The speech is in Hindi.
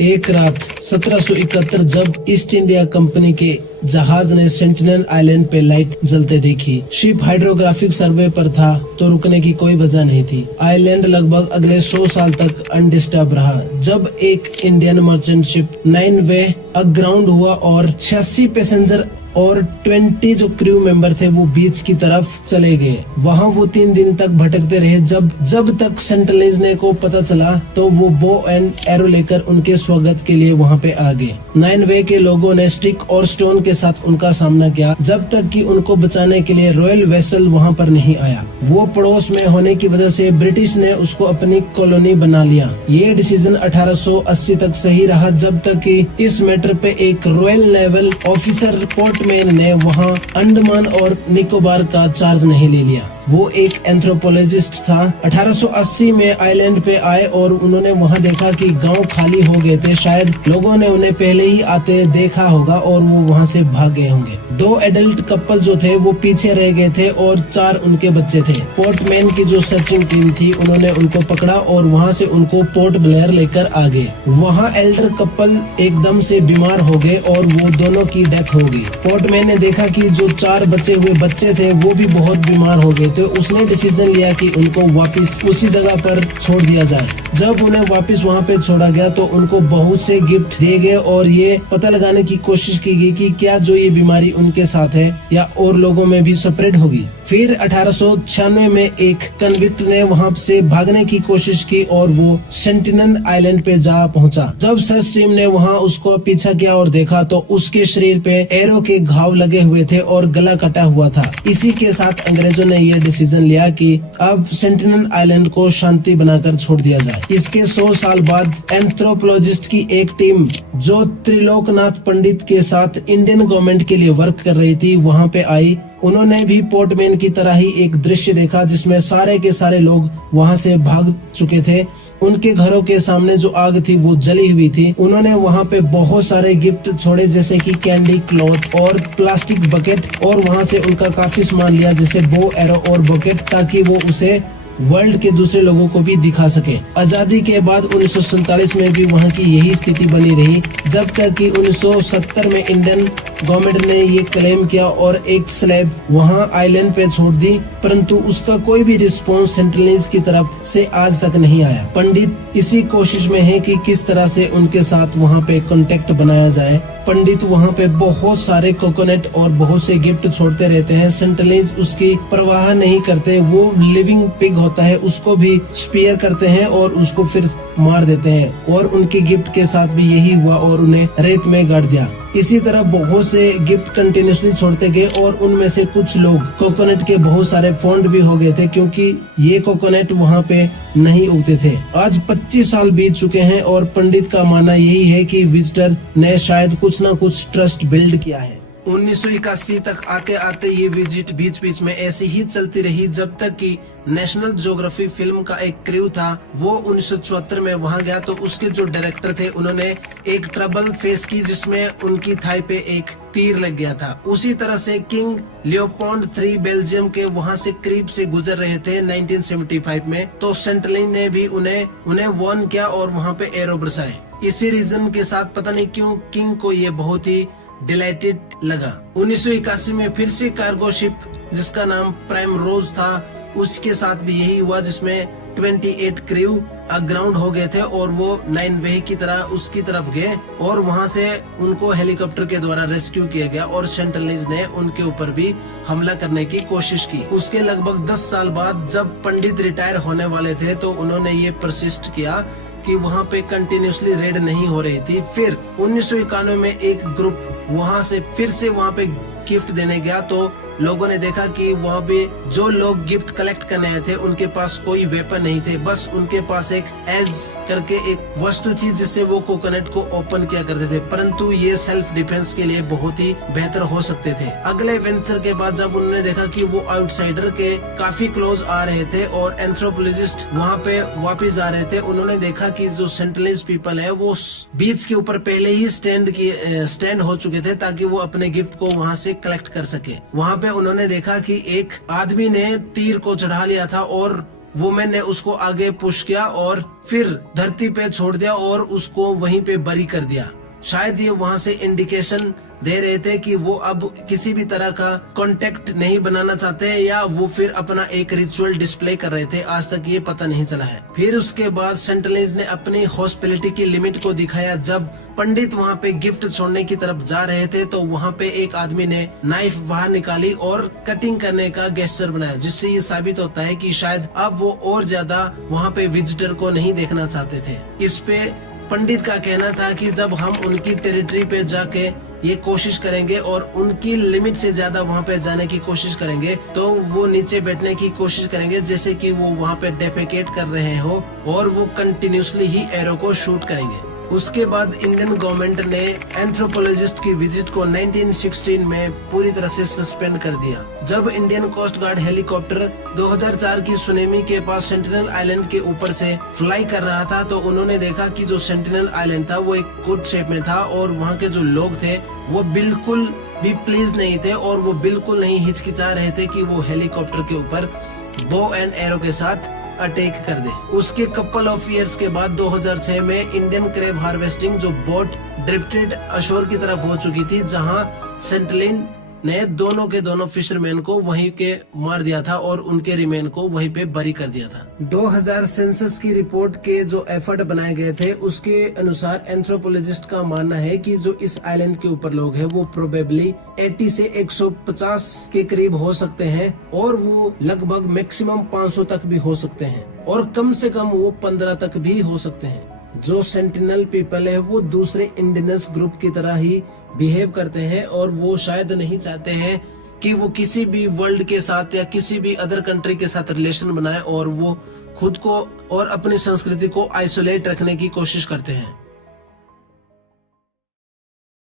एक रात 1771 जब ईस्ट इंडिया कंपनी के जहाज ने सेंटिनल आइलैंड पे लाइट जलते देखी। शिप हाइड्रोग्राफिक सर्वे पर था तो रुकने की कोई वजह नहीं थी। आइलैंड लगभग अगले 100 साल तक अनडिस्टर्ब रहा। जब एक इंडियन मर्चेंट शिप 9 वे अग्राउंड हुआ और 86 पैसेंजर और 20 जो क्रू मेंबर थे वो बीच की तरफ चले गए। वहाँ वो 3 दिन तक भटकते रहे। जब तक सेंटिनलीज ने को पता चला तो वो बो एंड एरो लेकर उनके स्वागत के लिए वहाँ पे आ गए। 9 वे के लोगों ने स्टिक और स्टोन के साथ उनका सामना किया जब तक कि उनको बचाने के लिए रॉयल वेसल वहाँ पर नहीं आया। वो पड़ोस में होने की वजह से ब्रिटिश ने उसको अपनी कॉलोनी बना लिया। ये डिसीजन 1880 तक सही रहा जब तक कि इस मैटर पे एक रॉयल नेवल ऑफिसर पोर्टमैन ने वहाँ अंडमान और निकोबार का चार्ज नहीं ले लिया। वो एक एंथ्रोपोलॉजिस्ट था। 1880 में आइलैंड पे आए और उन्होंने वहाँ देखा कि गांव खाली हो गए थे। शायद लोगों ने उन्हें पहले ही आते देखा होगा और वो वहाँ से भाग गए होंगे। 2 एडल्ट कपल जो थे वो पीछे रह गए थे और 4 उनके बच्चे थे। पोर्टमैन की जो सर्चिंग टीम थी उन्होंने उनको पकड़ा और वहाँ से उनको पोर्ट ब्लेयर लेकर आ गए। वहाँ एल्डर कपल एकदम से बीमार हो गए और वो दोनों की डेथ हो गई। पोर्टमैन ने देखा कि जो 4 बचे हुए बच्चे थे वो भी बहुत बीमार हो गए। तो उसने डिसीजन लिया कि उनको वापस उसी जगह पर छोड़ दिया जाए। जब उन्हें वापस वहाँ पे छोड़ा गया तो उनको बहुत से गिफ्ट दिए गए और ये पता लगाने की कोशिश की गई कि क्या जो ये बीमारी उनके साथ है या और लोगों में भी स्प्रेड होगी। फिर 1896 में एक कन्विक्ट ने वहाँ से भागने की कोशिश की और वो सेंटिनल आइलैंड पे जा पहुँचा। जब सर्च टीम ने वहाँ उसको पीछा किया और देखा तो उसके शरीर पे एरो के घाव लगे हुए थे और गला कटा हुआ था। इसी के साथ अंग्रेजों ने ये डिसीजन लिया कि अब सेंटिनल आइलैंड को शांति बनाकर छोड़ दिया जाए। इसके 100 साल बाद एंथ्रोपोलॉजिस्ट की एक टीम जो त्रिलोकनाथ पंडित के साथ इंडियन गवर्नमेंट के लिए वर्क कर रही थी वहाँ पे आई। उन्होंने भी पोर्टमैन की तरह ही एक दृश्य देखा जिसमें सारे के सारे लोग वहां से भाग चुके थे। उनके घरों के सामने जो आग थी वो जली हुई थी। उन्होंने वहां पे बहुत सारे गिफ्ट छोड़े जैसे कि कैंडी, क्लॉथ और प्लास्टिक बकेट और वहां से उनका काफी सामान लिया जैसे बो, एरो और बकेट ताकि वो उसे वर्ल्ड के दूसरे लोगों को भी दिखा सके। आजादी के बाद 1947 में भी वहाँ की यही स्थिति बनी रही जब तक कि 1970 में इंडियन गवर्नमेंट ने ये क्लेम किया और एक स्लैब वहाँ आइलैंड पे छोड़ दी, परंतु उसका कोई भी रिस्पॉन्स सेंटिनलीज की तरफ से आज तक नहीं आया। पंडित इसी कोशिश में है कि किस तरह से उनके साथ वहाँ पे कांटेक्ट बनाया जाए। पंडित वहाँ पे बहुत सारे कोकोनट और बहुत से गिफ्ट छोड़ते रहते हैं। सेंटिनलीज उसकी परवाह नहीं करते। वो लिविंग पिग होता है उसको भी स्पेयर करते हैं और उसको फिर मार देते हैं और उनके गिफ्ट के साथ भी यही हुआ और उन्हें रेत में गाड़ दिया। इसी तरह बहुत से गिफ्ट कंटिन्यूसली छोड़ते गए और उनमें से कुछ लोग कोकोनट के बहुत सारे फॉन्ड भी हो गए थे क्योंकि ये कोकोनट वहाँ पे नहीं उगते थे। आज 25 साल बीत चुके हैं और पंडित का मानना यही है कि विजिटर ने शायद कुछ न कुछ ट्रस्ट बिल्ड किया है। 1981 तक आते आते ये विजिट बीच बीच में ऐसी ही चलती रही जब तक कि नेशनल ज्योग्राफी फिल्म का एक क्रू था वो 1974 में वहां गया तो उसके जो डायरेक्टर थे उन्होंने एक ट्रबल फेस की जिसमें उनकी थाई पे एक तीर लग गया था। उसी तरह से किंग लियोपोल्ड 3 बेल्जियम के वहां से करीब से गुजर रहे थे 1975 में तो सेंटिनलीज ने भी उन्हें वार्न किया और वहां पे एरो बरसाए। इसी रीजन के साथ पता नहीं क्यों किंग को ये बहुत ही डिलाइटेड लगा। 1981 में फिर से कार्गो शिप जिसका नाम प्राइम रोज था उसके साथ भी यही हुआ जिसमें 28 क्रू अग्राउंड हो गए थे और वो 9 वे की तरह उसकी तरफ गए और वहां से उनको हेलीकॉप्टर के द्वारा रेस्क्यू किया गया और सेंटिनलीज ने उनके ऊपर भी हमला करने की कोशिश की। उसके लगभग 10 साल बाद जब पंडित रिटायर होने वाले थे तो उन्होंने ये परसिस्ट किया कि वहाँ पे कंटिन्यूसली रेड नहीं हो रही थी। फिर 1991 में एक ग्रुप वहाँ से फिर से वहाँ पे गिफ्ट देने गया तो लोगों ने देखा कि वहाँ पे जो लोग गिफ्ट कलेक्ट करने आए थे उनके पास कोई वेपन नहीं थे, बस उनके पास एक एज करके एक वस्तु थी जिससे वो कोकोनट को ओपन किया करते थे, परंतु ये सेल्फ डिफेंस के लिए बहुत ही बेहतर हो सकते थे। अगले वेंचर के बाद जब उन्होंने देखा कि वो आउटसाइडर के काफी क्लोज आ रहे थे और एंथ्रोपोलॉजिस्ट वहाँ पे वापिस आ रहे थे, उन्होंने देखा कि जो सेंटिनलीज पीपल है वो बीच के ऊपर पहले ही स्टैंड हो चुके थे ताकि वो अपने गिफ्ट को वहाँ से कलेक्ट कर सके। वहाँ पे उन्होंने देखा कि एक आदमी ने तीर को चढ़ा लिया था और वुमेन ने उसको आगे पुश किया और फिर धरती पे छोड़ दिया और उसको वहीं पे बरी कर दिया। शायद ये वहां से इंडिकेशन दे रहे थे कि वो अब किसी भी तरह का कांटेक्ट नहीं बनाना चाहते हैं, या वो फिर अपना एक रिचुअल डिस्प्ले कर रहे थे। आज तक ये पता नहीं चला है। फिर उसके बाद सेंटिनल्स ने अपनी हॉस्पिटलिटी की लिमिट को दिखाया। जब पंडित वहाँ पे गिफ्ट छोड़ने की तरफ जा रहे थे तो वहाँ पे एक आदमी ने नाइफ बाहर निकाली और कटिंग करने का गेस्चर बनाया, जिससे ये साबित होता है कि शायद अब वो और ज्यादा वहाँ पे विजिटर को नहीं देखना चाहते थे। इस पे पंडित का कहना था कि जब हम उनकी टेरिटरी पे जाके ये कोशिश करेंगे और उनकी लिमिट से ज्यादा वहाँ पे जाने की कोशिश करेंगे तो वो नीचे बैठने की कोशिश करेंगे, जैसे कि वो वहाँ पे डेफेकेट कर रहे हो, और वो कंटिन्यूसली ही एरो को शूट करेंगे। उसके बाद इंडियन गवर्नमेंट ने एंथ्रोपोलॉजिस्ट की विजिट को 1916 में पूरी तरह से सस्पेंड कर दिया। जब इंडियन कोस्ट गार्ड हेलीकॉप्टर 2004 की सुनामी के पास सेंटिनल आइलैंड के ऊपर से फ्लाई कर रहा था तो उन्होंने देखा कि जो सेंटिनल आइलैंड था वो एक गुड शेप में था और वहाँ के जो लोग थे वो बिल्कुल भी प्लीज नहीं थे और वो बिल्कुल नहीं हिचकिचा रहे थे कि वो हेलीकॉप्टर के ऊपर बो एंड एरो के साथ अटैक कर दे। उसके कपल ऑफ इयर्स के बाद 2006 में इंडियन क्रैब हार्वेस्टिंग जो बोट ड्रिफ्टेड अशोर की तरफ हो चुकी थी, जहां सेंटलिन ने दोनों के दोनों फिशरमैन को वहीं के मार दिया था और उनके रिमेन को वहीं पे बरी कर दिया था। 2000 सेंसस की रिपोर्ट के जो एफर्ट बनाए गए थे उसके अनुसार एंथ्रोपोलॉजिस्ट का मानना है कि जो इस आइलैंड के ऊपर लोग हैं वो प्रोबेबली 80 से 150 के करीब हो सकते हैं और वो लगभग मैक्सिमम 500 तक भी हो सकते हैं और कम से कम वो 15 तक भी हो सकते हैं। जो सेंटिनल पीपल है वो दूसरे इंडियनस ग्रुप की तरह ही बिहेव करते हैं और वो शायद नहीं चाहते हैं कि वो किसी भी वर्ल्ड के साथ या किसी भी अदर कंट्री के साथ रिलेशन बनाए और वो खुद को और अपनी संस्कृति को आइसोलेट रखने की कोशिश करते हैं।